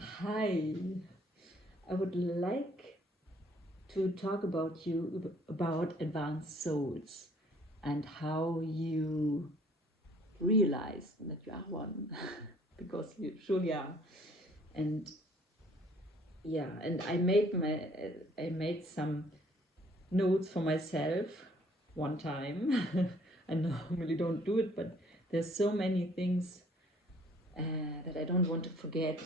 Hi, I would like to talk about advanced souls and how you realize that you are one, because you surely are. And yeah, and I made some notes for myself one time. I normally don't do it, but there's so many things that I don't want to forget,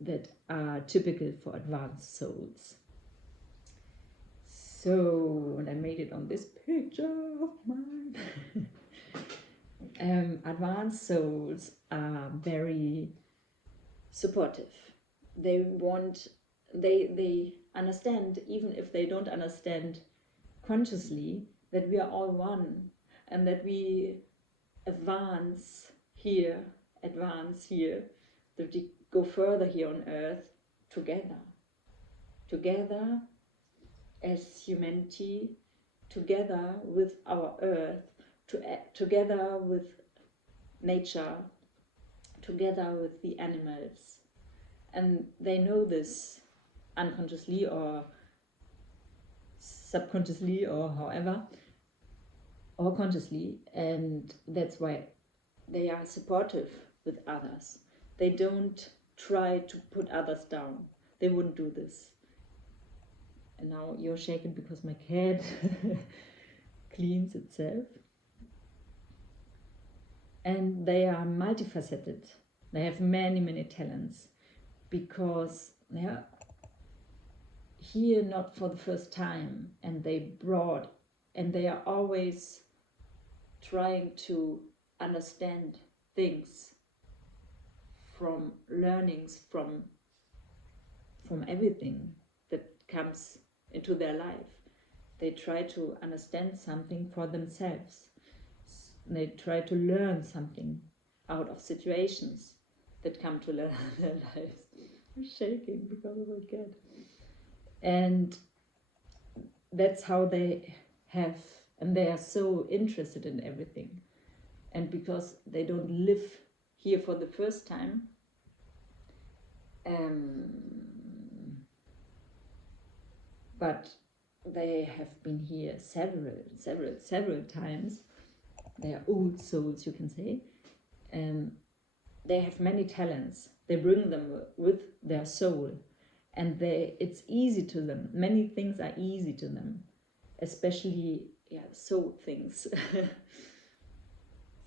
that are typical for advanced souls. So, and I made it on this picture of mine. Advanced souls are very supportive. They understand, even if they don't understand consciously, that we are all one, and that we advance here, that we go further here on earth together as humanity, together with our earth, together with nature, together with the animals. And they know this unconsciously or subconsciously or however, or consciously, and that's why they are supportive with others. They don't try to put others down. They wouldn't do this. And now you're shaken because my cat cleans itself. And they are multifaceted. They have many talents, because they are here not for the first time, and they are always trying to understand things from learnings from everything that comes into their life. They try to understand something for themselves. They try to learn something out of situations that come to their lives. I'm shaking because of my cat. And that's how they have, and they are so interested in everything. And because they don't live here for the first time, but they have been here several times. They are old souls, you can say. They have many talents. They bring them with their soul, and it's easy to them. Many things are easy to them, especially soul things.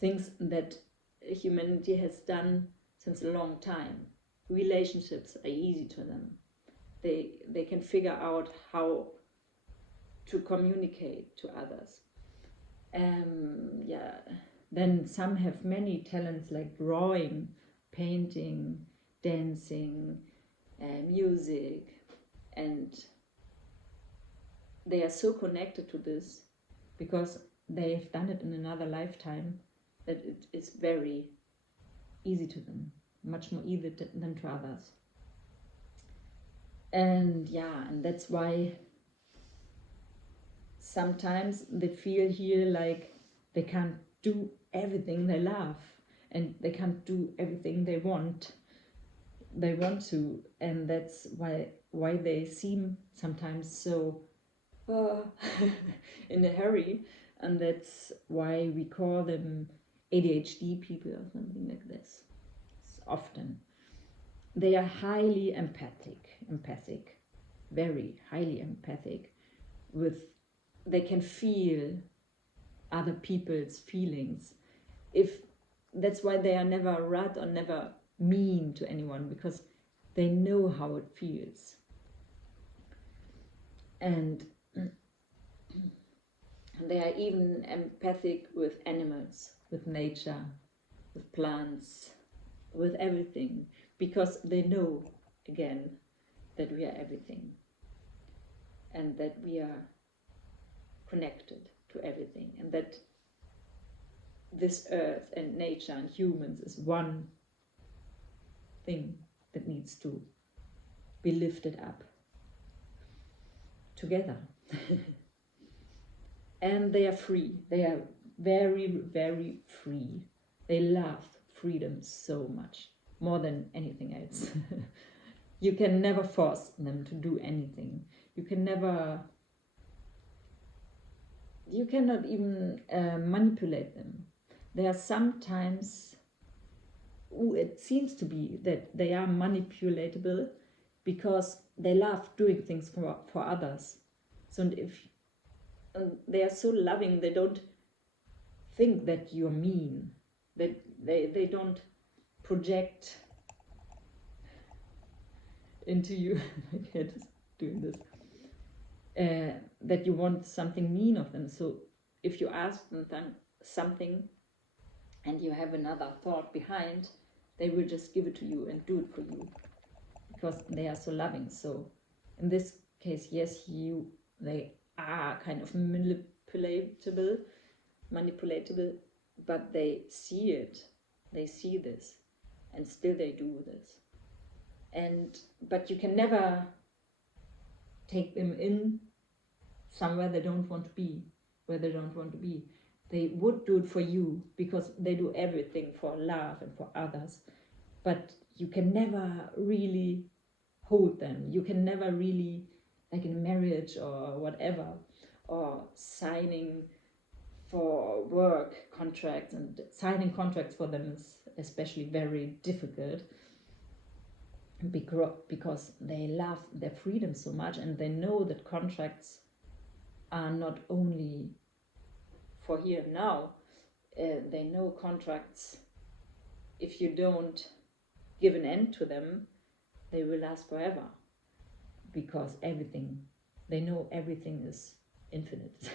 Things that humanity has done since a long time. Relationships are easy to them. They can figure out how to communicate to others. Then some have many talents like drawing, painting, dancing, music, and they are so connected to this because they have done it in another lifetime that it is very easy to them, much more easy than to others. And that's why sometimes they feel here like they can't do everything they love, and they can't do everything they want to, and that's why they seem sometimes so in a hurry, and that's why we call them ADHD people or something like this. Often they are highly empathic, very highly empathic. They can feel other people's feelings. That's why they are never rude or never mean to anyone, because they know how it feels. And they are even empathic with animals, with nature, with plants, with everything, because they know, again, that we are everything, and that we are connected to everything, and that this earth and nature and humans is one thing that needs to be lifted up together. And they are free. They are very, very free. They love freedom so much, more than anything else. You can never force them to do anything. You cannot even manipulate them. There are sometimes, it seems to be that they are manipulatable because they love doing things for others. So and they are so loving, they don't think that you're mean, that they don't project into you. My cat is doing this. That you want something mean of them. So if you ask them something and you have another thought behind, they will just give it to you and do it for you because they are so loving. So in this case, yes, they are kind of manipulatable, but they see it. They see this, and still they do this. But you can never take them in somewhere they don't want to be, where they don't want to be. They would do it for you because they do everything for love and for others, but you can never really hold them. You can never really, like in marriage or whatever, or signing for work contracts, and signing contracts for them is especially very difficult because they love their freedom so much, and they know that contracts are not only for here and now. They know contracts, if you don't give an end to them, they will last forever, because they know everything is infinite.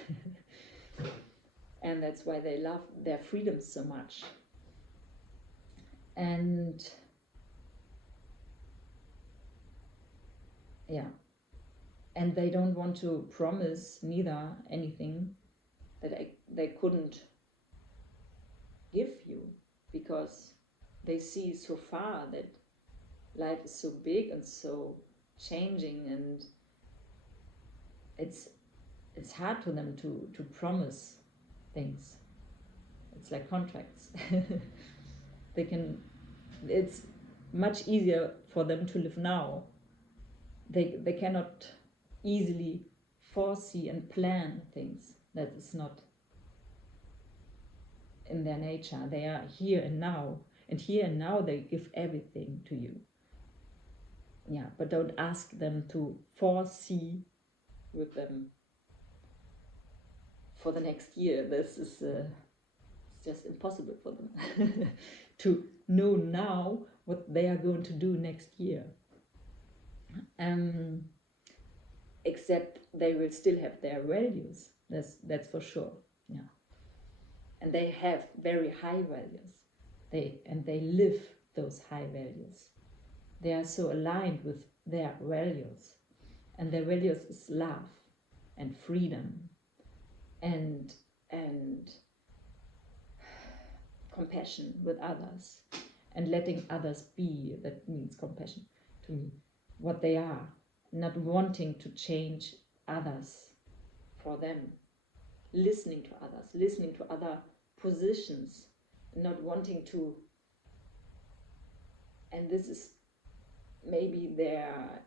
And that's why they love their freedom so much. And yeah, and they don't want to promise neither anything that they couldn't give you, because they see so far that life is so big and so changing, and it's hard for them to promise things. It's like contracts. It's much easier for them to live now. They cannot easily foresee and plan things. That is not in their nature. They are here and now, and here and now they give everything to you. Yeah, but don't ask them to foresee with them for the next year. This is it's just impossible for them to know now what they are going to do next year. Except they will still have their values. That's for sure. Yeah, and they have very high values. They live those high values. They are so aligned with their values, and their values is love and freedom and compassion with others, and letting others be. That means compassion to me, what they are, not wanting to change others for them, listening to others, listening to other positions, not wanting to. And this is maybe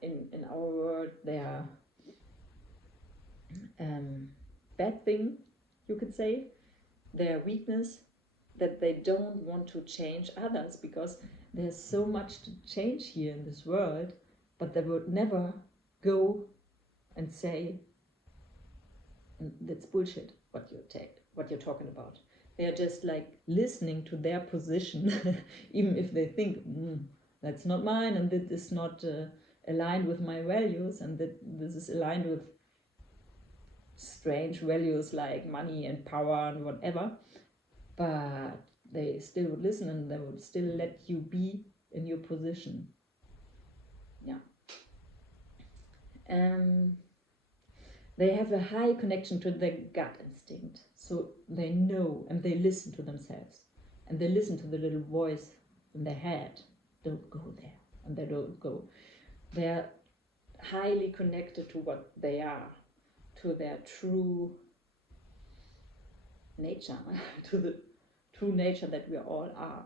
in our world their bad thing, you could say, their weakness, that they don't want to change others, because there's so much to change here in this world, but they would never go and say, that's bullshit, what you're talking about. They are just like listening to their position, even if they think, that's not mine, and that is not aligned with my values, and that this is aligned with strange values like money and power and whatever. But they still would listen, and they would still let you be in your position. Yeah. They have a high connection to their gut instinct, so they know and they listen to themselves, and they listen to the little voice in their head. Don't go there, and they don't go. They are highly connected to what they are, to their true nature, to the true nature that we all are.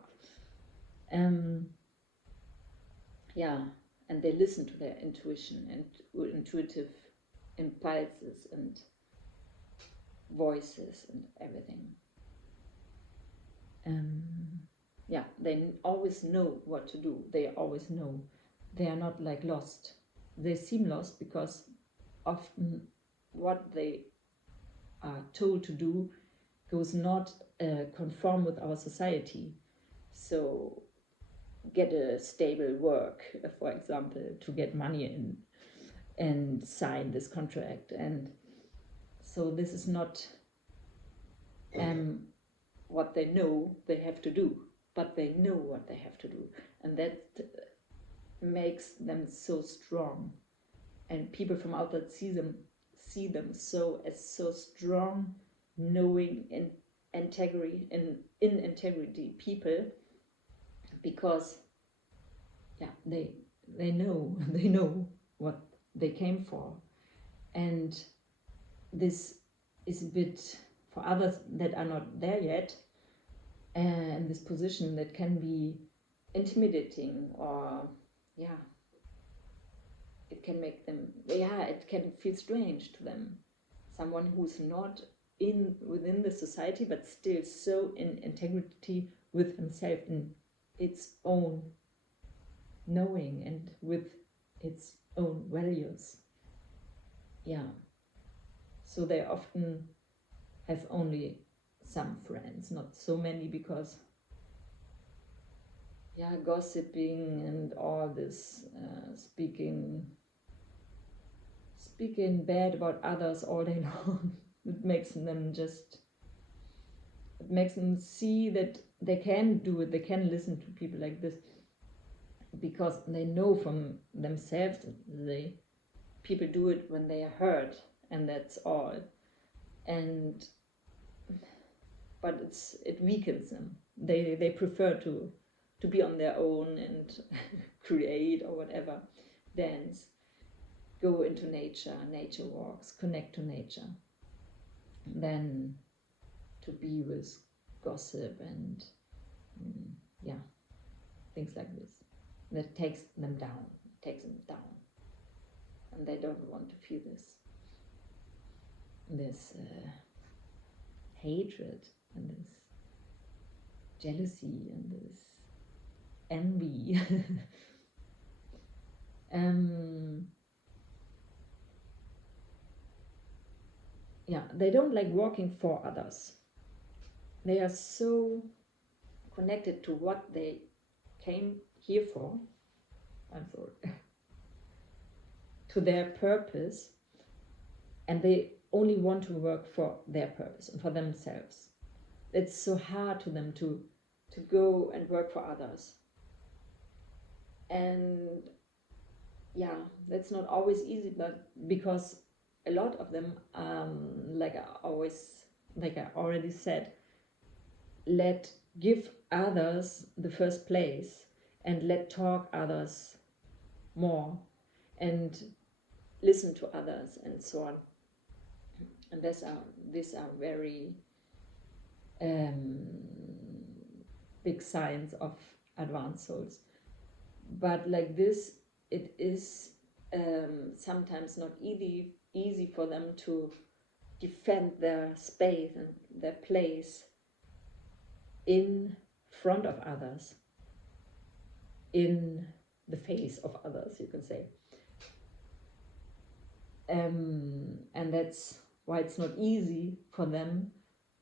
Yeah, and they listen to their intuition and intuitive impulses and voices and everything. Yeah, they always know what to do. They always know. They are not like lost. They seem lost because often what they are told to do goes not conform with our society. So get a stable work, for example, to get money in and sign this contract. And so this is not what they know they have to do, but they know what they have to do, and that makes them so strong. And people from outside see them so strong, knowing in integrity people, because they know they know what they came for. And this is a bit for others that are not there yet, and this position that can be intimidating, or it can make them, it can feel strange to them. Someone who's not within the society, but still so in integrity with himself, in its own knowing and with its own values. So they often have only some friends, not so many, because gossiping and all this speaking bad about others all day long, it makes them see that they can do it, they can listen to people like this, because they know from themselves that people do it when they are hurt, and that's all. But it weakens them. They prefer to be on their own and create or whatever, dance, go into nature walks, connect to nature, than to be with gossip and things like this. That takes them down, and they don't want to feel this hatred and this jealousy and this envy. They don't like working for others. They are so connected to what they came here for, to their purpose, and they only want to work for their purpose and for themselves. It's so hard to them to go and work for others. And that's not always easy, but because a lot of them, like I already said, give others the first place, and let talk others more, and listen to others, and so on. And these are very big signs of advanced souls. But like this, it is sometimes not easy for them to defend their space and their place in front of others, in the face of others, you can say. And that's why it's not easy for them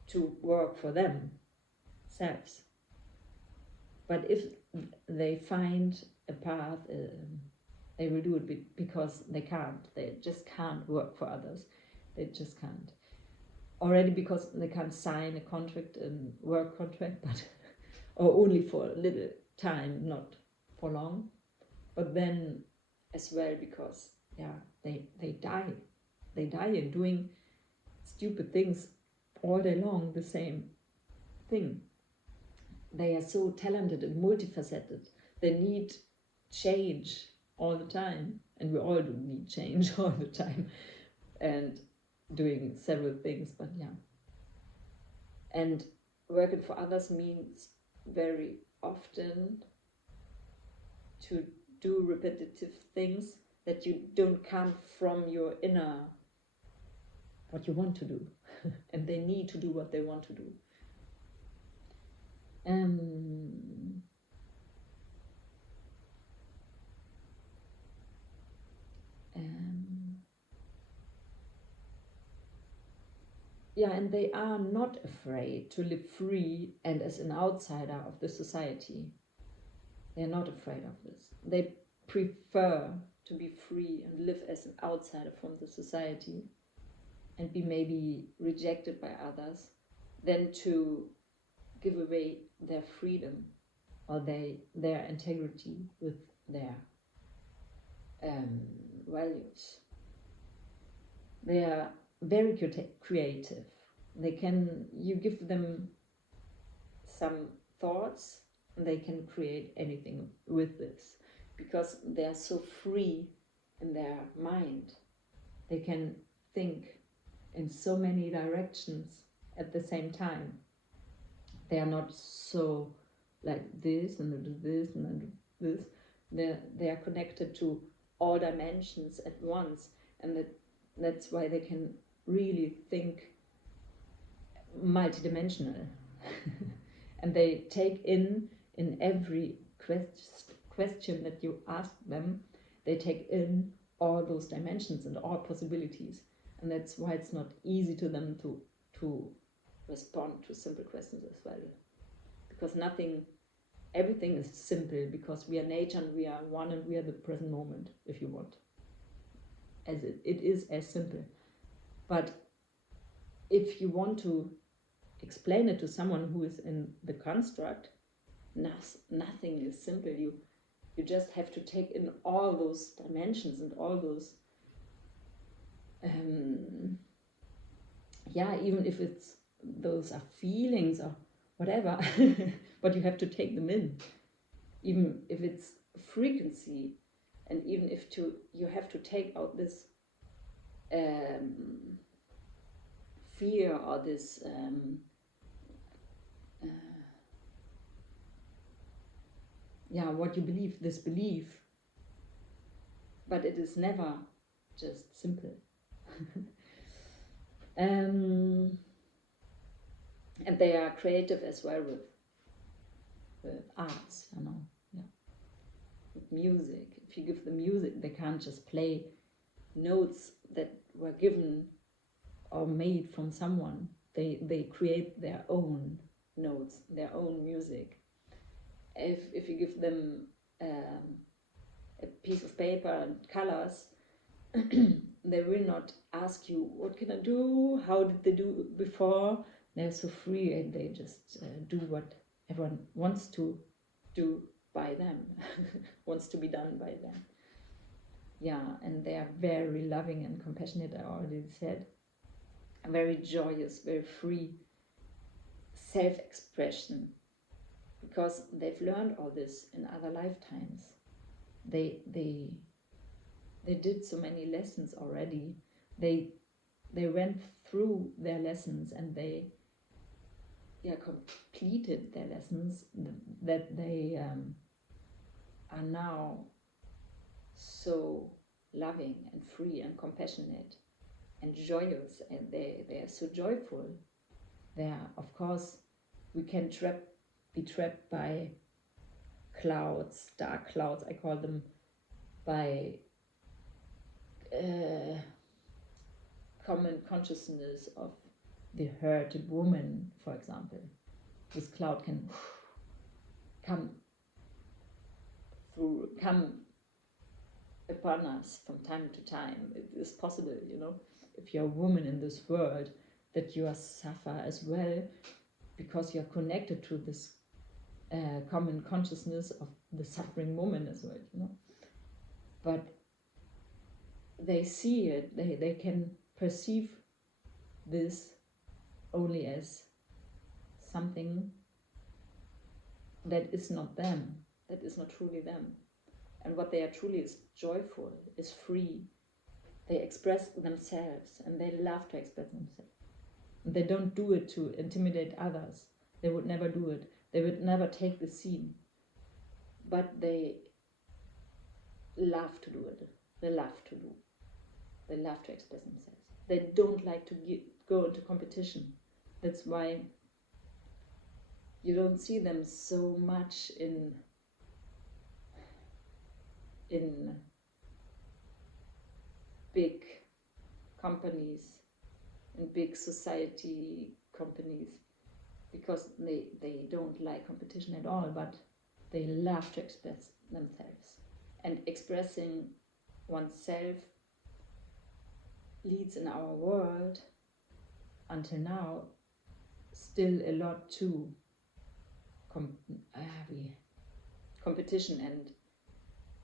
to work for themselves. But if they find a path, they will do it, because they just can't work for others. They just can't. Already because they can't sign a contract, a work contract, but or only for a little time, not for long. But then as well because they die. They die in doing stupid things all day long, the same thing. They are so talented and multifaceted. They need change all the time, and we all do need change all the time, and doing several things. But And working for others means very often to do repetitive things that you don't come from your inner, what you want to do. And they need to do what they want to do. Yeah, and they are not afraid to live free and as an outsider of the society. They're not afraid of this. They prefer to be free and live as an outsider from the society and be maybe rejected by others than to give away their freedom or their integrity with their values. They are very creative. You give them some thoughts and they can create anything with this because they are so free in their mind. They can think in so many directions at the same time. They are not so like this and this and this. They are connected to all dimensions at once, and that's why they can really think multidimensional. And they take in every question that you ask them, they take in all those dimensions and all possibilities. And that's why it's not easy to them to respond to simple questions as well. Because everything is simple, because we are nature and we are one and we are the present moment, if you want. As it is as simple. But if you want to explain it to someone who is in the construct, nothing is simple. You just have to take in all those dimensions and all those even if those are feelings or whatever, but you have to take them in, even if it's frequency, and even if you have to take out this fear or this what you believe, this belief, but it is never just simple. And they are creative as well with arts, with music. If you give them music, they can't just play notes that were given or made from someone. They create their own notes, their own music. If you give them a piece of paper and colors, they will not ask you, what can I do? How did they do it before? They're so free and they just do what everyone wants to do by them, wants to be done by them. Yeah, and they are very loving and compassionate, I already said. Very joyous, very free, self-expression, because they've learned all this in other lifetimes. They did so many lessons already. They went through their lessons and they completed their lessons, that they are now so loving and free and compassionate and joyous, and they are so joyful. They are, of course, we can be trapped by clouds, dark clouds, I call them, by common consciousness of the hurted woman, for example. This cloud can come upon us from time to time. It is possible, if you're a woman in this world, that you suffer as well, because you're connected to this common consciousness of the suffering woman as well, But they see it, they can perceive this only as something that is not them, that is not truly them. And what they are truly is joyful, is free. They express themselves, and they love to express themselves. They don't do it to intimidate others. They would never do it. They would never take the scene. But they love to do it. They love to do. They love to express themselves. They don't like to go into competition. That's why you don't see them so much in big companies, in big society companies, because they don't like competition at all, but they love to express themselves. And expressing oneself leads in our world until now still a lot to competition and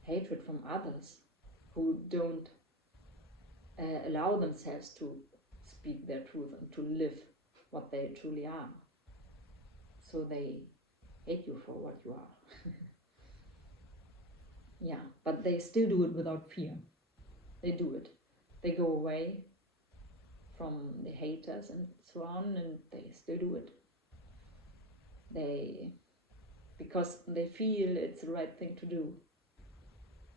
hatred from others who don't allow themselves to speak their truth and to live what they truly are. So they hate you for what you are. Yeah, but they still do it without fear. They do it. They go away from the haters and so on, and they still do it. Because they feel it's the right thing to do.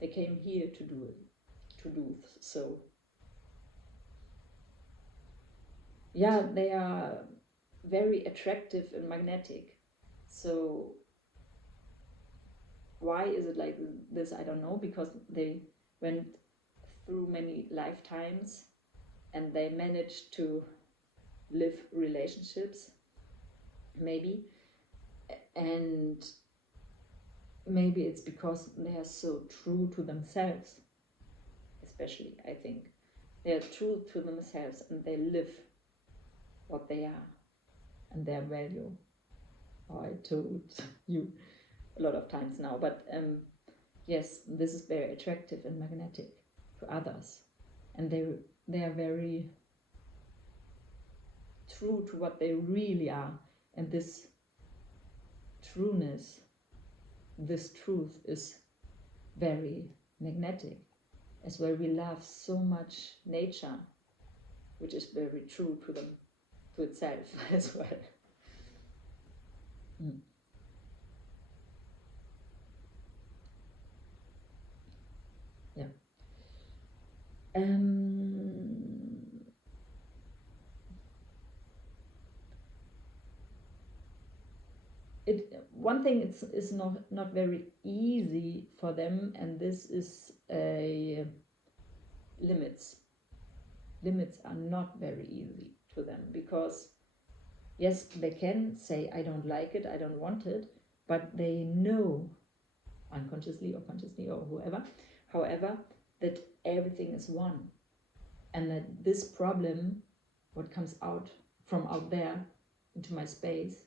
They came here to do so. Yeah, they are very attractive and magnetic. So why is it like this? I don't know, because they went through many lifetimes and they managed to live relationships, maybe. And maybe it's because they are so true to themselves, especially, I think. They are true to themselves and they live what they are and their value. I told you a lot of times now, but yes, this is very attractive and magnetic to others, and they are very true to what they really are, and this trueness, this truth is very magnetic as well. We love so much nature, which is very true to them, to itself as well. Yeah. One thing is not very easy for them, and this is limits. Limits are not very easy to them, because yes, they can say I don't like it, I don't want it, but they know unconsciously or consciously or however, that everything is one, and that this problem, what comes out from out there into my space,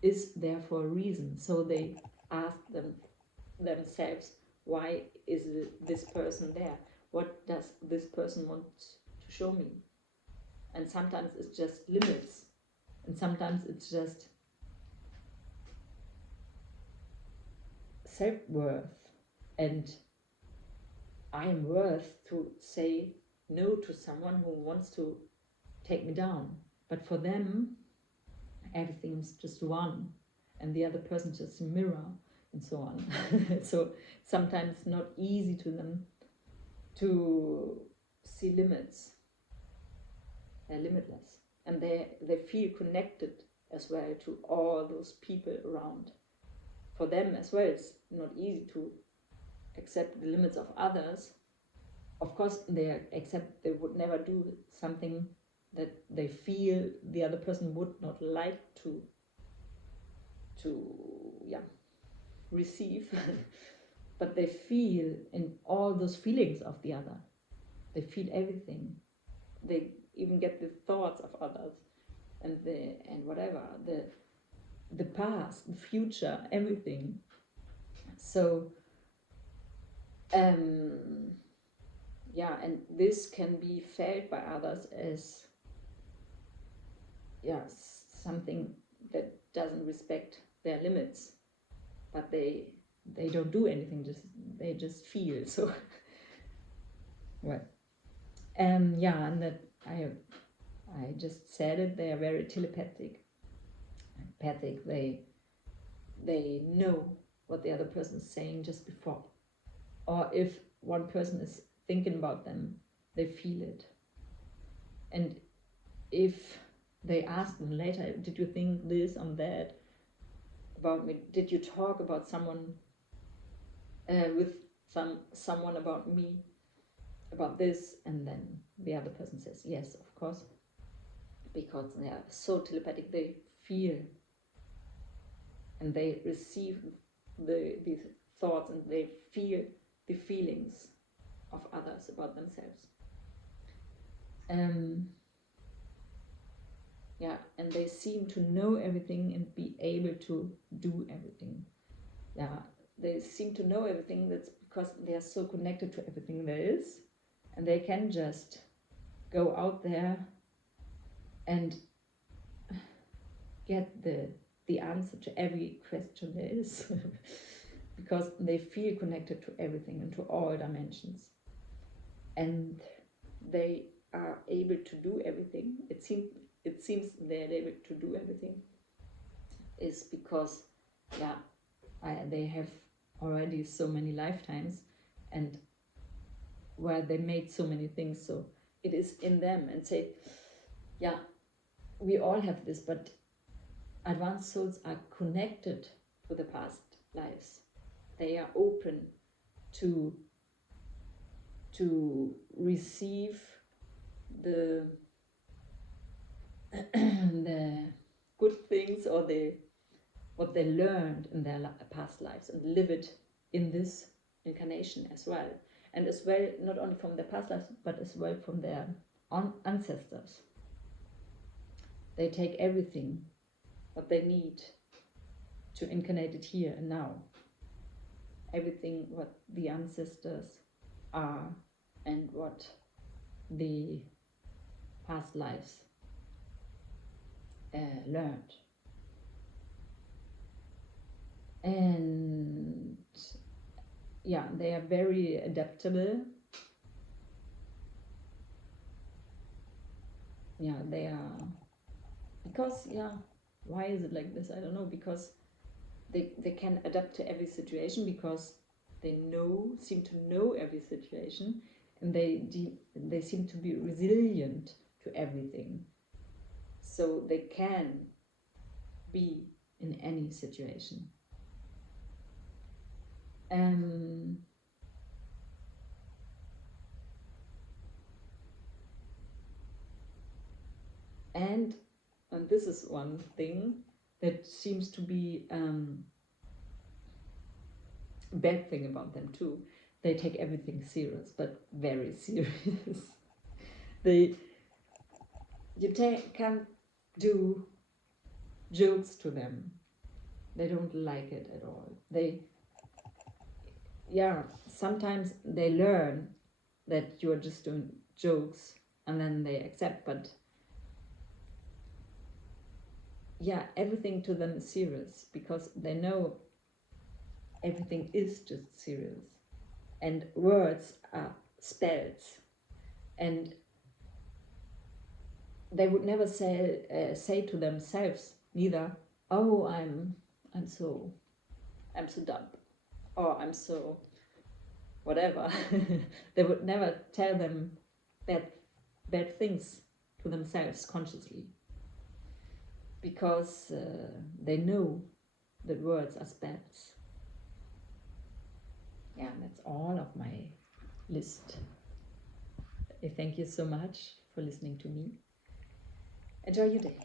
is there for a reason. So they ask themselves, why is this person there? What does this person want to show me? And sometimes it's just limits, and sometimes it's just self-worth, and I am worth to say no to someone who wants to take me down. But for them, everything's just one, and the other person just a mirror, and so on. So sometimes not easy to them to see limits. They're limitless, and they feel connected as well to all those people around. For them as well, it's not easy to accept the limits of others. Of course, they would never do something that they feel the other person would not like to receive. But they feel in all those feelings of the other. They feel everything. They even get the thoughts of others, and whatever, the past, the future, everything. So yeah, and this can be felt by others as something that doesn't respect their limits, but they don't do anything, they just feel. So well, and that I just said it, they are very telepathic. They know what the other person is saying just before. Or if one person is thinking about them, they feel it. And if they ask them later, did you think this or that about me? Did you talk about someone with someone about me, about this? And then the other person says, yes, of course, because they are so telepathic, they feel and they receive these thoughts and they feel the feelings of others about themselves. Yeah, and they seem to know everything and be able to do everything. Yeah, they seem to know everything. That's because they are so connected to everything there is, and they can just go out there and get the answer to every question there is because they feel connected to everything and to all dimensions, and they are able to do everything. It seems they're able to do everything is because they have already so many lifetimes and where they made so many things, so it is in them. And say, yeah, we all have this, but advanced souls are connected to the past lives. They are open to receive the the good things or what they learned in their past lives and live it in this incarnation as well. And as well, not only from their past lives, but as well from their ancestors. They take everything what they need to incarnate it here and now. Everything what the ancestors are and what the past lives learned. And yeah, they are very adaptable. Yeah, they are, because why is it like this? I don't know, because they can adapt to every situation because they seem to know every situation, and they seem to be resilient to everything, so they can be in any situation. And this is one thing that seems to be a bad thing about them too. They take everything serious, but very serious. Can't do jokes to them. They don't like it at all. Sometimes they learn that you're just doing jokes and then they accept, but everything to them is serious because they know everything is just serious, and words are spells, and they would never say to themselves neither, oh, I'm so dumb, or I'm so whatever. They would never tell them bad things to themselves consciously, because they know that words are spells. That's all of my list. Thank you so much for listening to me. Enjoy your day.